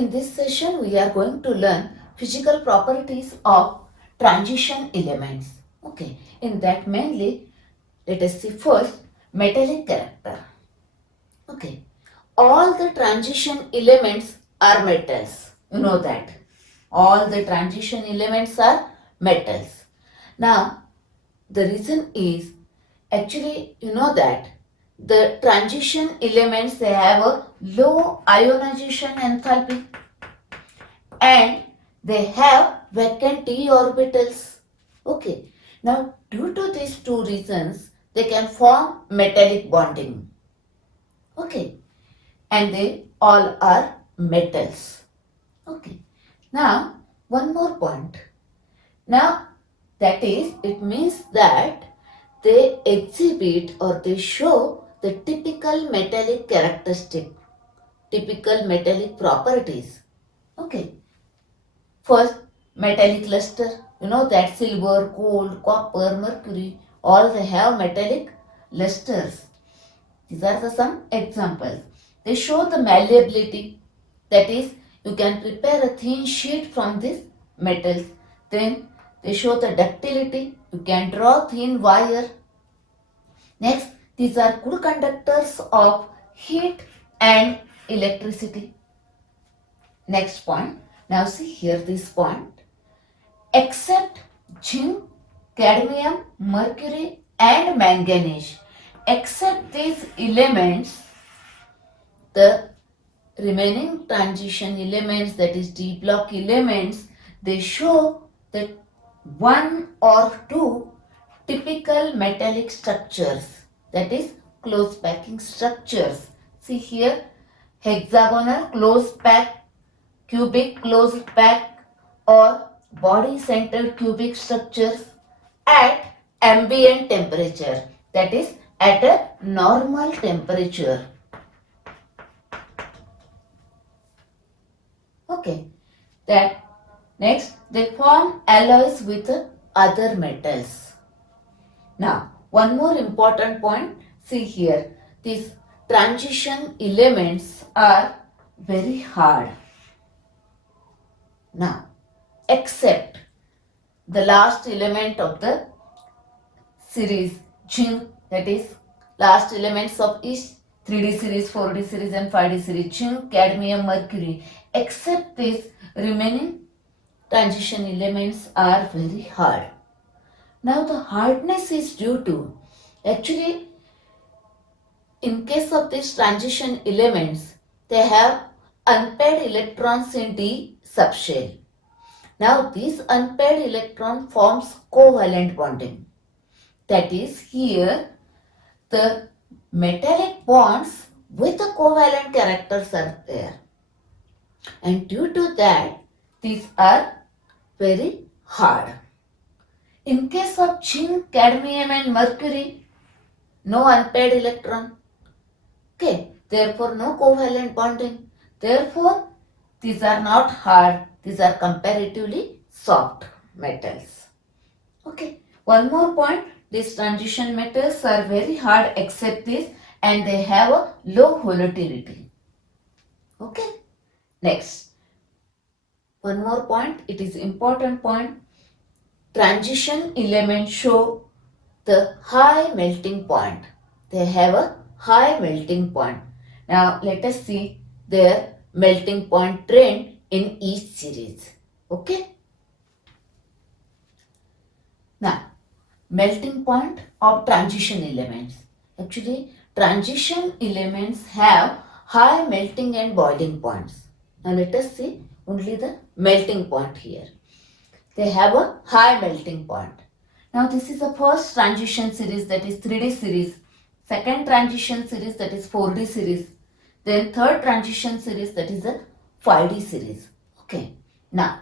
In this session, we are going to learn physical properties of transition elements. Okay, in that mainly, let us see first metallic character. Okay, all the transition elements are metals. You know that. All the transition elements are metals. Now, the reason is actually you know that the transition elements they have a low ionization enthalpy and they have vacant d orbitals. Okay. Now, due to these two reasons, they can form metallic bonding. Okay. And they all are metals. Okay. Now, one more point. Now, that is, it means that they exhibit or they show the typical metallic characteristic, typical metallic properties. Okay. First, metallic luster. You know that silver, gold, copper, mercury, all they have metallic lusters. These are the some examples. They show the malleability. That is, you can prepare a thin sheet from these metals. Then they show the ductility. You can draw thin wire. Next, these are good conductors of heat and electricity. Next point. Now see here this point. Except zinc, cadmium, mercury and manganese. Except these elements, the remaining transition elements, that is D block elements, they show that one or two typical metallic structures, that is close packing structures. See here, hexagonal close pack, cubic close pack or body centered cubic structures at ambient temperature, that is at a normal temperature. Okay, that next they form alloys with other metals. Now, one more important point, see here, these transition elements are very hard. Now, except the last element of the series, zinc, that is last elements of each 3D series, 4D series and 5D series, zinc, cadmium, mercury, except these remaining transition elements are very hard. Now the hardness is due to, actually in case of these transition elements, they have unpaired electrons in D subshell. Now this unpaired electron forms covalent bonding. That is, here the metallic bonds with the covalent characters are there. And due to that, these are very hard. In case of zinc, cadmium and mercury, no unpaired electron. Okay, therefore no covalent bonding. Therefore, these are not hard. These are comparatively soft metals. Okay, one more point. These transition metals are very hard except this and they have a low volatility. Okay, next. One more point. It is important point. Transition elements show the high melting point. They have a high melting point. Now let us see their melting point trend in each series. Okay. Now, melting point of transition elements. Actually, transition elements have high melting and boiling points. Now let us see only the melting point here. They have a high melting point. Now this is the first transition series, that is 3D series. Second transition series, that is 4D series. Then third transition series, that is a 5D series. Okay. Now,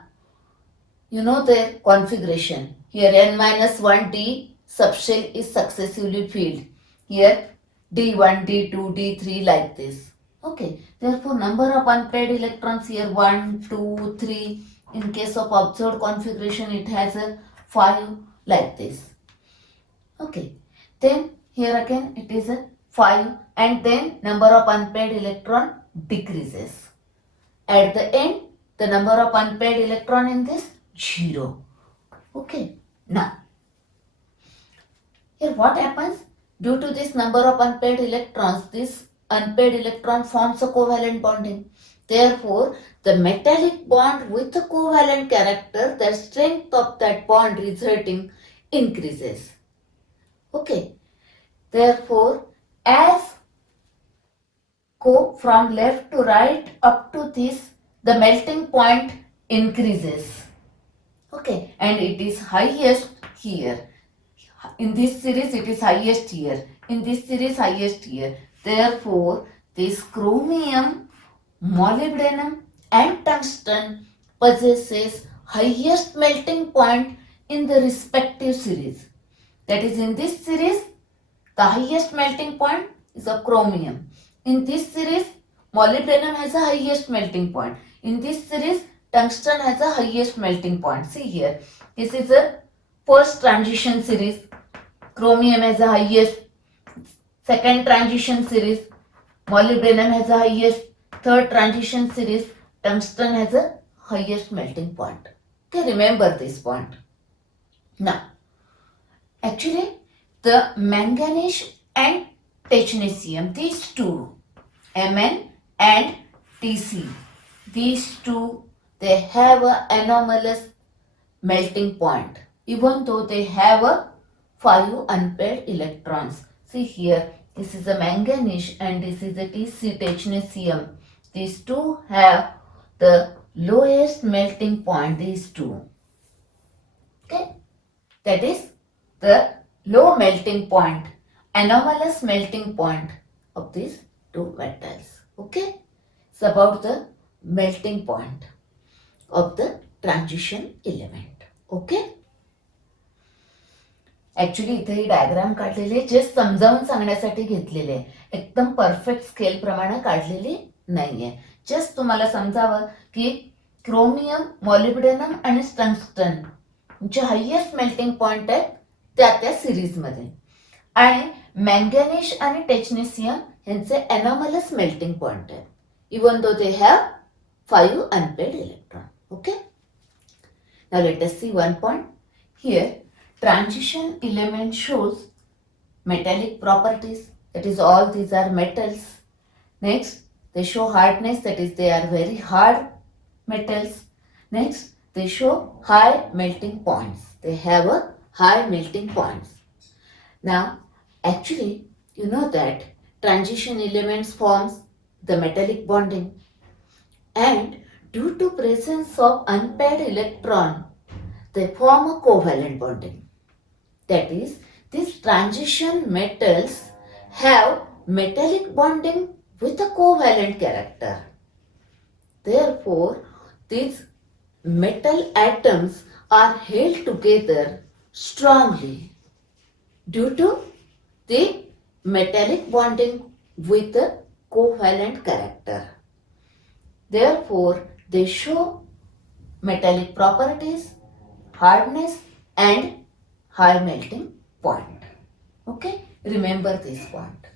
you know their configuration. Here n-1 D subshell is successively filled. Here D1, D2, D3 like this. Okay. Therefore, number of unpaired electrons here 1, 2, 3. In case of observed configuration, it has a 5 like this. Okay. Then here again it is a 5 and then number of unpaired electron decreases. At the end, the number of unpaired electron in this 0. Okay. Now, here what happens? Due to this number of unpaired electrons, this unpaired electron forms a covalent bonding. Therefore, the metallic bond with a covalent character, the strength of that bond resulting increases. Okay. Therefore, as go from left to right up to this, the melting point increases. Okay. And it is highest here. In this series, it is highest here. In this series, highest here. Therefore, this chromium, molybdenum and tungsten possesses highest melting point in the respective series. That is, in this series, the highest melting point is of chromium. In this series, molybdenum has a highest melting point. In this series, tungsten has a highest melting point. See here, this is a first transition series. Chromium has the highest. Second transition series, molybdenum has the highest. Third transition series, tungsten has the highest melting point. Okay, remember this point. Now, actually, the manganese and technetium, these two, Mn and Tc, these two, they have an anomalous melting point, even though they have a 5 unpaired electrons. See here, this is a manganese and this is a Tc, technetium. These two have the lowest melting point, these two. Okay, that is the low melting point, anomalous melting point of these two metals. Okay, it's about the melting point of the transition element. Okay. Actually इथे ही diagram काढलेली just समजावून सांगण्यासाठी घेतलेली आहे. एकदम perfect scale प्रमाणे काढलेली नाहीये. जस्ट तुम्हाला समजावं की क्रोमियम, मॉलिब्डेनम आणि टंगस्टन जे हायेस्ट मेल्टिंग पॉइंट आहेत त्या सिरीजमध्ये, आणि मॅंगॅनीज आणि टेक्नेशियम यांचे एनॉमलस मेल्टिंग पॉइंट आहे, even though they have 5 unpaired electron. Okay, now let us see one point here. Transition element shows metallic properties, that is all these are metals. Next, they show hardness, that is they are very hard metals. Next, they show high melting points, they have a high melting points. Now, actually, you know that transition elements forms the metallic bonding, and due to presence of unpaired electron, they form a covalent bonding. That is, these transition metals have metallic bonding with a covalent character. Therefore, these metal atoms are held together strongly due to the metallic bonding with a covalent character. Therefore, they show metallic properties, hardness and high melting point. Okay, remember this point.